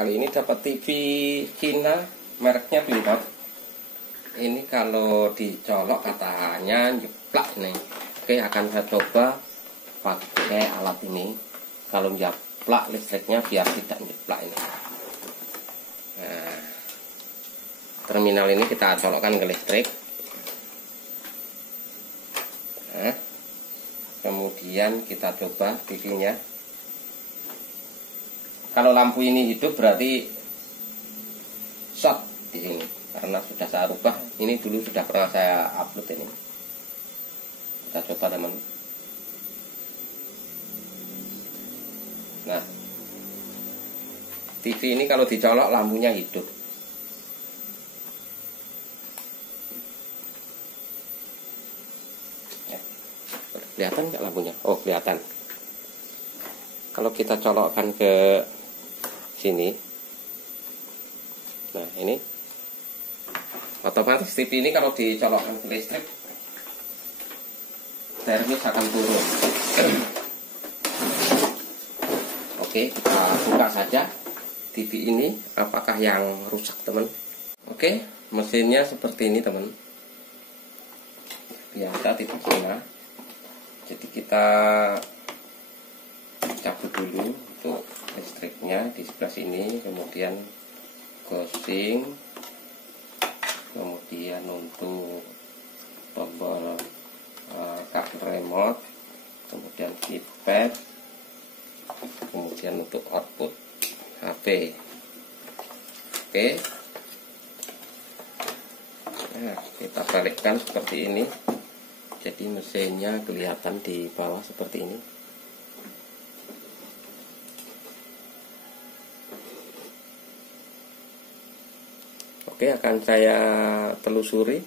kali ini dapat TV Cina, mereknya Pinhot. Ini kalau dicolok katanya jeplak nih. Oke, akan saya coba pakai alat ini. Kalau jeplak listriknya biar tidak jeplak ini. Nah, terminal ini kita colokkan ke listrik. Nah, kemudian kita coba TV-nya. Kalau lampu ini hidup berarti short di sini, karena sudah saya rubah. Ini dulu sudah pernah saya upload ini. Kita coba teman. Nah, TV ini kalau dicolok lampunya hidup. Kelihatan nggak lampunya? Oh, kelihatan. Kalau kita colokkan ke sini, nah ini otomatis TV ini kalau dicolokkan ke listrik, termis akan turun. Oke, kita buka saja TV ini, apakah yang rusak teman. Oke, mesinnya seperti ini teman, biasa TV Cina. Jadi kita cabut dulu untuk listriknya di sebelah sini, kemudian gosing, kemudian untuk tombol kabel remote, kemudian keypad, kemudian untuk output HP. Oke, nah kita balikkan seperti ini, jadi mesinnya kelihatan di bawah seperti ini. Oke, akan saya telusuri.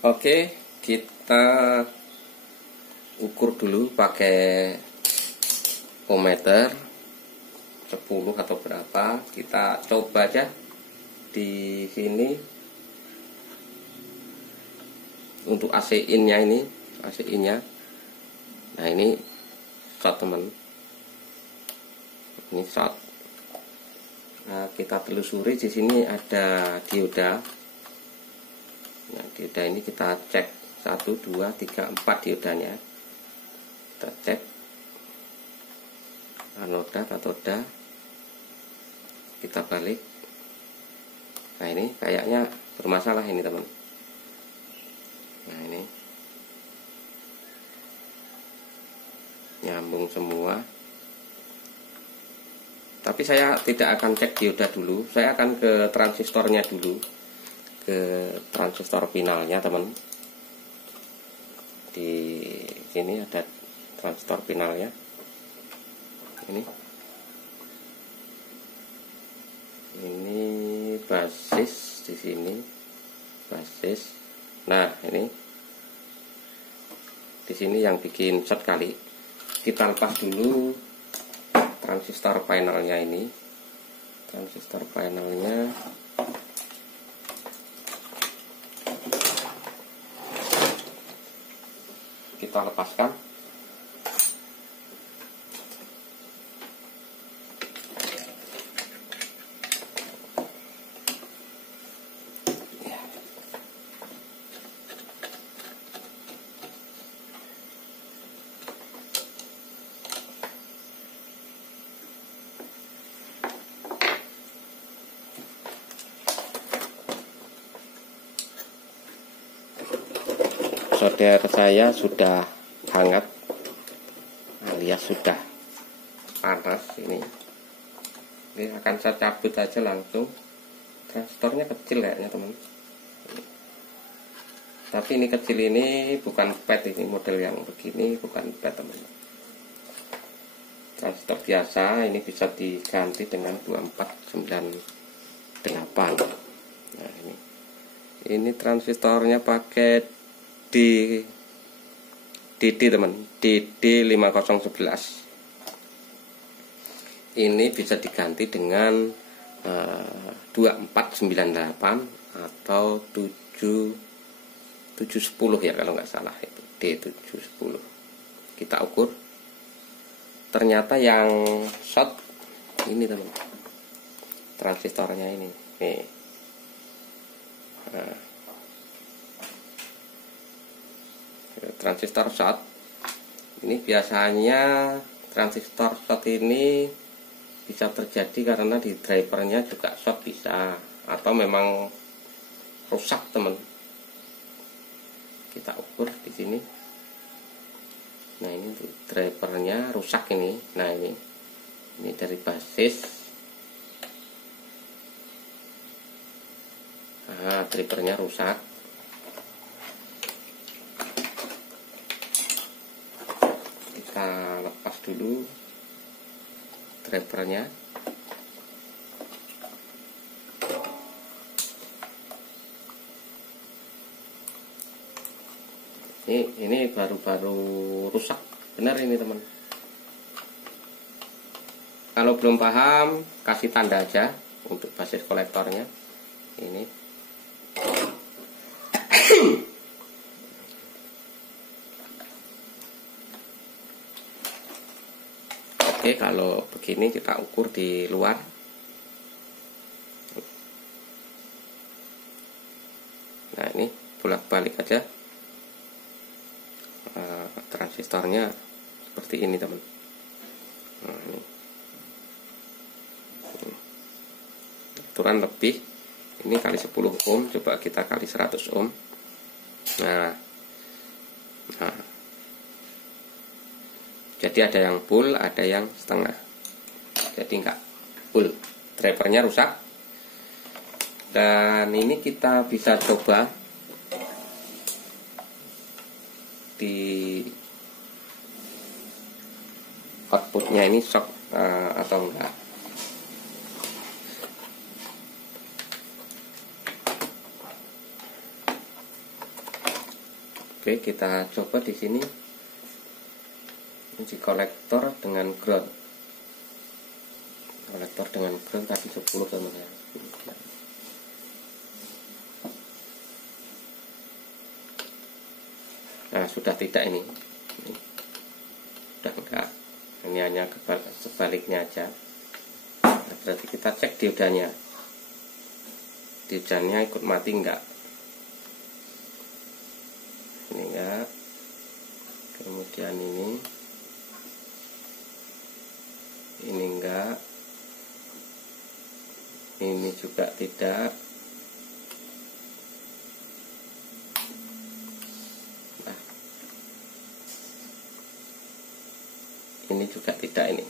Oke, kita ukur dulu pakai ohmmeter 10 atau berapa. Kita coba aja di sini. Untuk AC in-nya ini, AC in-nya. Nah, ini short teman. Ini short. Nah, kita telusuri di sini ada dioda. Nah, dioda ini kita cek 1, 2, 3, 4 diodanya. Kita cek anoda, katoda. Kita balik. Nah, ini kayaknya bermasalah ini teman. Nah, ini nyambung semua. Tapi saya tidak akan cek dioda dulu. Saya akan ke transistornya dulu, ke transistor finalnya teman. Di sini ada transistor finalnya. Ini basis di sini, basis. Nah, ini di sini yang bikin short kali. Kita lepas dulu transistor finalnya ini. Transistor finalnya kita lepaskan. Solder saya sudah hangat alias sudah panas ini. Ini akan saya cabut aja langsung. Transistornya kecil kayaknya teman. Tapi ini kecil, ini bukan PET, ini model yang begini bukan PET teman. Transistor biasa ini bisa diganti dengan 2498. Nah, ini transistornya pakai DD teman, DD5011. Ini bisa diganti dengan 2498 atau 710 ya kalau nggak salah, itu D710. Kita ukur, ternyata yang short ini teman, transistornya ini nih. Nah, transistor short ini, biasanya transistor short ini bisa terjadi karena di drivernya juga short bisa, atau memang rusak teman. Kita ukur di sini. Nah ini tuh drivernya rusak ini. Nah ini dari basis. Nah, drivernya rusak. Kita lepas dulu drivernya. Ini baru-baru rusak, benar ini teman. Kalau belum paham, kasih tanda aja untuk basis kolektornya. Ini oke, kalau begini kita ukur di luar. Nah ini bolak-balik aja. Transistornya seperti ini teman. Nah, ini aturan lebih, ini kali 10 ohm, coba kita kali 100 ohm. Nah jadi ada yang full, ada yang setengah. Jadi enggak full, drivernya rusak. Dan ini kita bisa coba di outputnya ini shock atau enggak. Oke, kita coba di sini uji kolektor dengan ground. Kolektor dengan ground tadi 10 teman ya. Nah sudah tidak ini sudah enggak, ini hanya sebaliknya aja. Nah, berarti kita cek diodanya ikut mati enggak. Ini enggak, kemudian ini enggak, ini juga tidak. Ini juga tidak ini.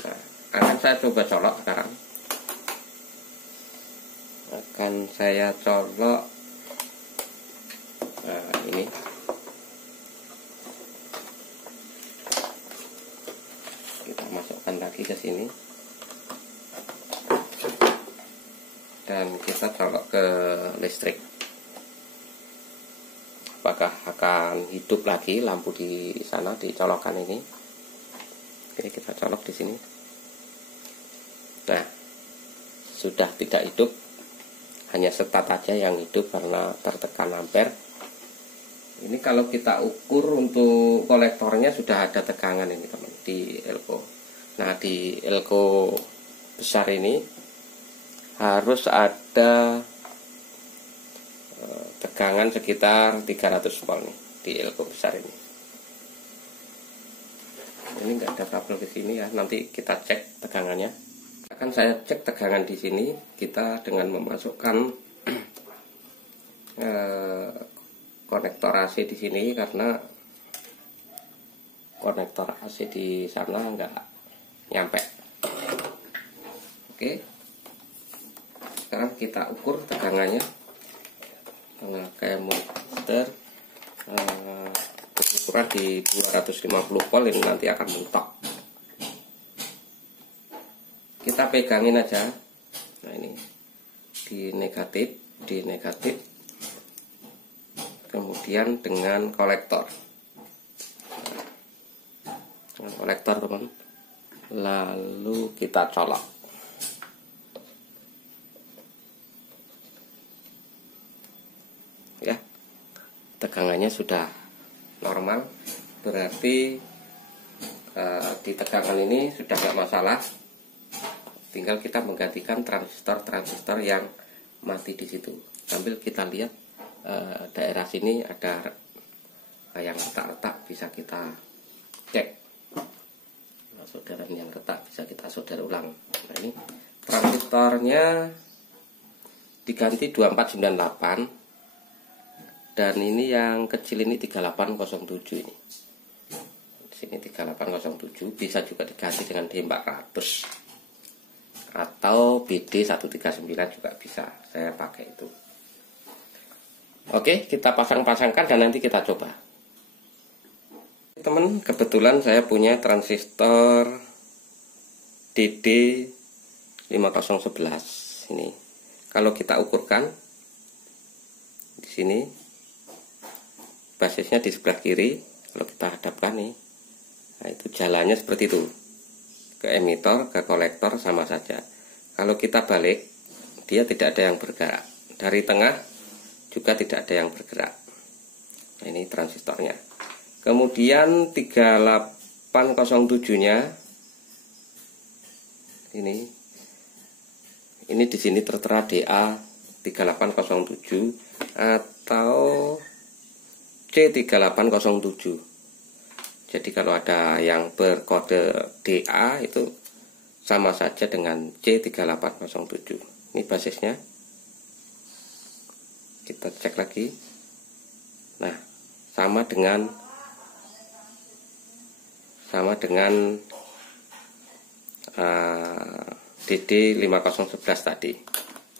Nah, akan saya coba colok sekarang. Akan saya colok. Nah, ini. Kita masukkan lagi ke sini. Dan kita colok ke listrik. Apakah akan hidup lagi lampu di sana, di colokan ini? Oke, kita colok di sini. Nah, sudah tidak hidup, hanya setat aja yang hidup karena tertekan ampere. Ini kalau kita ukur untuk kolektornya sudah ada tegangan ini teman di elko. Nah di elko besar ini harus ada tegangan sekitar 300 volt nih di elko besar ini. Ini nggak ada kabel ke sini ya, nanti kita cek tegangannya. Akan saya cek tegangan di sini kita dengan memasukkan konektor AC di sini, karena konektor AC di sana nggak nyampe. Oke, sekarang kita ukur tegangannya pakai multimeter. Ukuran di 250 volt, ini nanti akan mentok. Kita pegangin aja. Nah ini di negatif, kemudian dengan kolektor. Dengan kolektor teman. Lalu kita colok. tegangannya sudah normal, berarti di tegangan ini sudah nggak masalah. Tinggal kita menggantikan transistor yang mati di situ. Sambil kita lihat daerah sini ada yang retak-retak, bisa kita cek. Solderan yang retak bisa kita solder ulang. Nah, ini transistornya diganti 2498, dan ini yang kecil ini 3807 ini. Di sini 3807 bisa juga diganti dengan D400 atau BD139 juga bisa. Saya pakai itu. Oke, kita pasang-pasangkan dan nanti kita coba. Teman, kebetulan saya punya transistor DD5011 ini. Kalau kita ukurkan di sini, basisnya di sebelah kiri. Kalau kita hadapkan nih, nah itu jalannya seperti itu, ke emitor, ke kolektor sama saja. Kalau kita balik, dia tidak ada yang bergerak. Dari tengah juga tidak ada yang bergerak. Nah, ini transistornya. Kemudian 3807-nya ini di sini tertera DA 3807 atau C3807. Jadi kalau ada yang berkode DA itu sama saja dengan C3807. Ini basisnya. Kita cek lagi. Nah, sama dengan DD5011 tadi.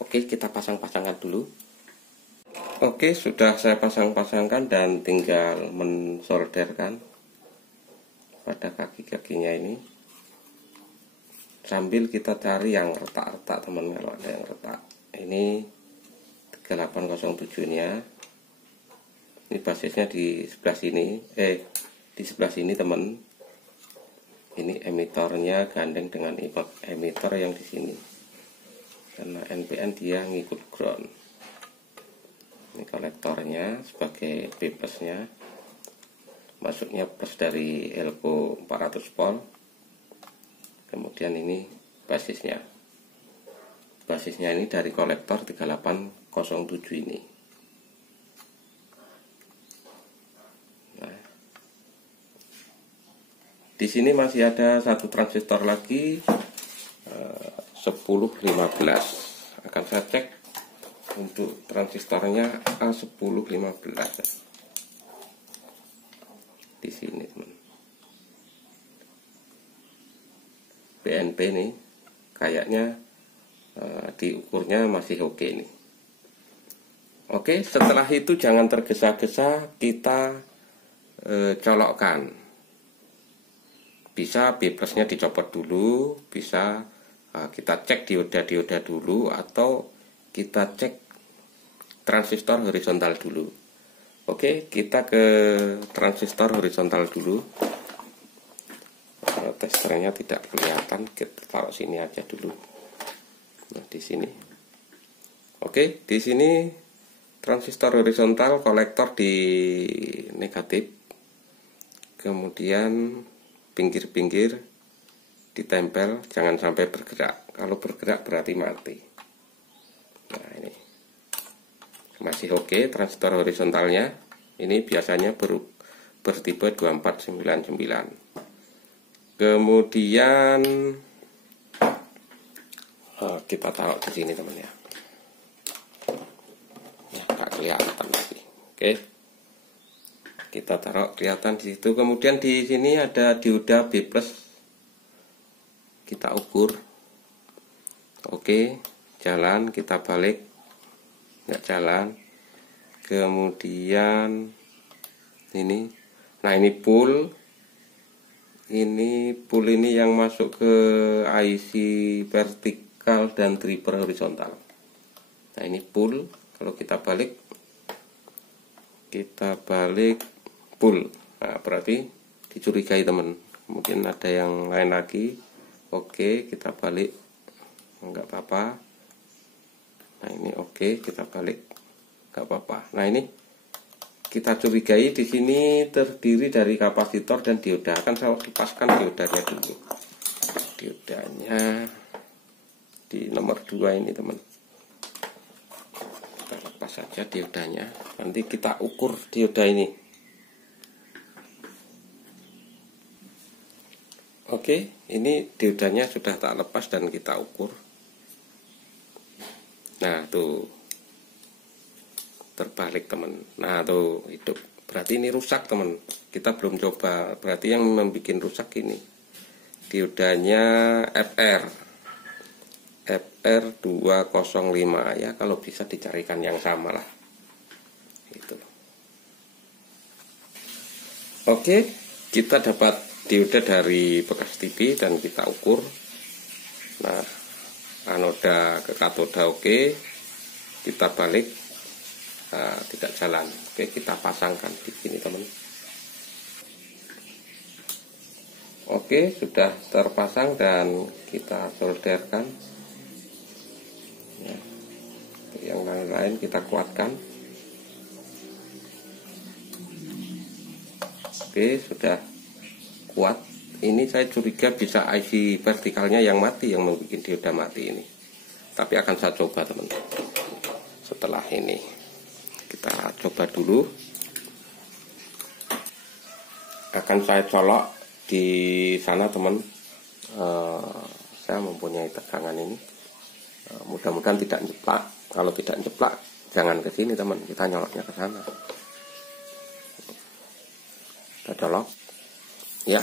Oke, kita pasang-pasangkan dulu. Oke, sudah saya pasang-pasangkan dan tinggal mensolderkan pada kaki-kakinya ini. Sambil kita cari yang retak-retak, teman, kalau ada yang retak. Ini 3807-nya. Ini basisnya di sebelah sini. Di sebelah sini, teman. Ini emitornya gandeng dengan emitor yang di sini. Karena NPN dia ngikut ground. Ini kolektornya sebagai B+-nya. Masuknya plus dari elko 400 volt. Kemudian ini basisnya. Basisnya ini dari kolektor 3807 ini. Di sini masih ada satu transistor lagi 1015. Akan saya cek untuk transistornya A1015 di sini, teman. BNP nih kayaknya diukurnya masih oke nih. Oke, setelah itu jangan tergesa-gesa, kita colokkan. Bisa B plusnya dicopot dulu, bisa kita cek dioda dulu, atau kita cek transistor horizontal dulu. Oke, kita ke transistor horizontal dulu. Testernya tidak kelihatan, kita taruh sini aja dulu. Nah, di sini. Oke, di sini transistor horizontal, kolektor di negatif. Kemudian pinggir-pinggir ditempel, jangan sampai bergerak. Kalau bergerak berarti mati. Nah, ini masih oke transistor horizontalnya. Ini biasanya bertipe 2499. Kemudian kita taruh di sini, teman ya. Ya, nggak kelihatan lagi. Oke. Kita taruh kelihatan di situ. Kemudian di sini ada dioda B+. Kita ukur. Oke, jalan, kita balik. Nggak jalan. Kemudian ini. Nah, ini pull. Ini pull ini yang masuk ke IC vertikal dan tripper horizontal. Nah, ini pull. Kalau kita balik pull. Nah, berarti dicurigai, teman. Mungkin ada yang lain lagi. Oke, kita balik. Enggak apa-apa. Nah, ini oke, kita balik. Enggak apa-apa. Nah, ini kita curigai di sini terdiri dari kapasitor dan dioda. Akan saya lepaskan diodanya dulu. Diodanya di nomor 2 ini teman. Kita lepas saja diodanya. Nanti kita ukur dioda ini. Oke, ini diodanya sudah tak lepas dan kita ukur. Nah tuh, terbalik teman. Nah tuh hidup. Berarti ini rusak teman. Kita belum coba. Berarti yang membuat rusak ini diodanya FR205 ya. Kalau bisa dicarikan yang sama lah. Gitu. Oke, kita dapat dioda dari bekas TV dan kita ukur. Nah, anoda ke katoda oke. Kita balik. Nah, tidak jalan. Oke, kita pasangkan di sini teman. Oke, sudah terpasang dan kita solderkan. Ya. Yang lain-lain kita kuatkan. Oke, sudah kuat. Ini saya curiga bisa IC vertikalnya yang mati, yang membuat dioda mati ini. Tapi akan saya coba teman. Setelah ini kita coba dulu. Akan saya colok di sana teman. Saya mempunyai tegangan ini. Mudah-mudahan tidak jeplak. Kalau tidak jeplak, jangan ke sini teman. Kita nyoloknya ke sana. Kita colok. Ya.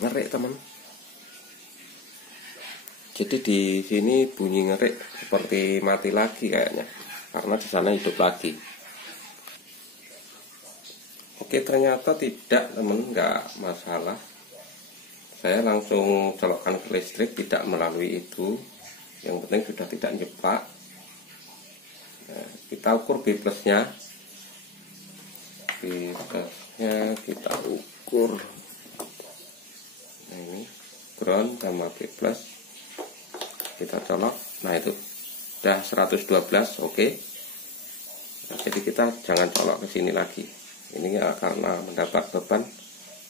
Ngerik teman. Jadi di sini bunyi ngerik seperti mati lagi kayaknya. Karena di sana hidup lagi. Oke, ternyata tidak teman, nggak masalah. Saya langsung colokkan ke listrik, tidak melalui itu. Yang penting sudah tidak nyeplak. Nah, kita ukur B plusnya. B plusnya kita ukur. Nah ini ground sama B plus. Kita colok. Nah itu udah 112, oke. Nah, jadi kita jangan colok ke sini lagi. Ini ya, karena mendapat beban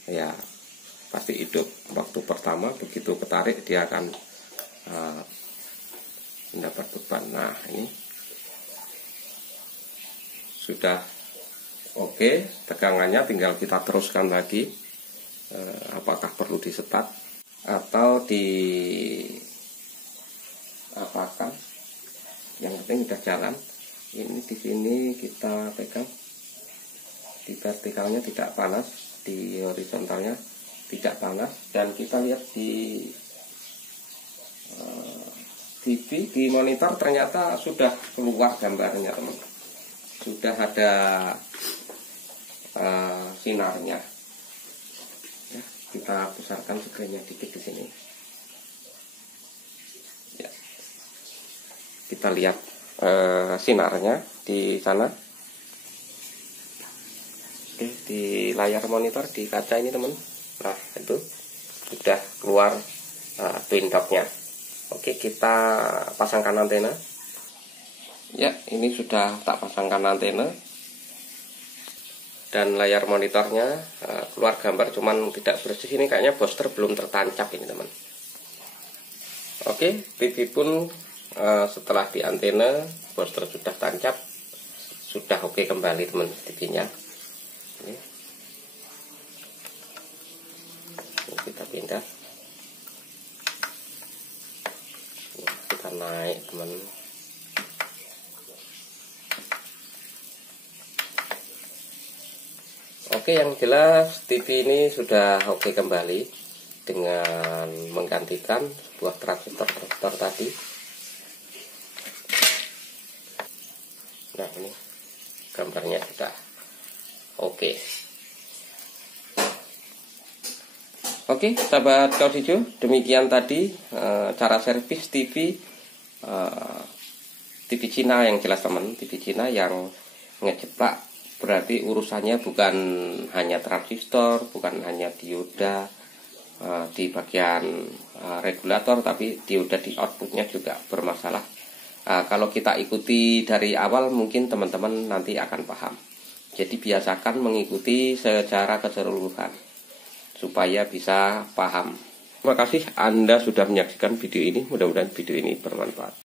ya pasti hidup. Waktu pertama begitu ketarik dia akan mendapat beban. Nah ini sudah oke, tegangannya tinggal kita teruskan lagi. Apakah perlu disetat atau di apakan? Yang penting sudah jalan. Ini di sini kita pegang. Di vertikalnya tidak panas, di horizontalnya tidak panas, dan kita lihat di TV, di monitor ternyata sudah keluar gambarnya teman. Sudah ada sinarnya. Ya, kita besarkan screen-nya dikit di sini. Ya. Kita lihat sinarnya di sana. Oke, di layar monitor di kaca ini teman. Nah itu sudah keluar twin dot-nya. Oke, kita pasangkan antena. Ya, ini sudah tak pasangkan antena. Dan layar monitornya keluar gambar, cuman tidak bersih. Ini kayaknya booster belum tertancap ini teman. Oke, TV pun setelah di antena booster sudah tancap. Sudah oke kembali teman TV-nya. Ini kita pindah. Kita naik teman. Oke, yang jelas TV ini sudah oke kembali dengan menggantikan sebuah transistor tadi. Nah ini gambarnya sudah oke. Oke, sahabat kaos hijau, demikian tadi cara servis TV TV Cina yang jelas teman, TV Cina yang ngejeplak. Berarti urusannya bukan hanya transistor, bukan hanya dioda di bagian regulator, tapi dioda di outputnya juga bermasalah. Kalau kita ikuti dari awal mungkin teman-teman nanti akan paham. Jadi biasakan mengikuti secara keseluruhan supaya bisa paham. Terima kasih Anda sudah menyaksikan video ini. Mudah-mudahan video ini bermanfaat.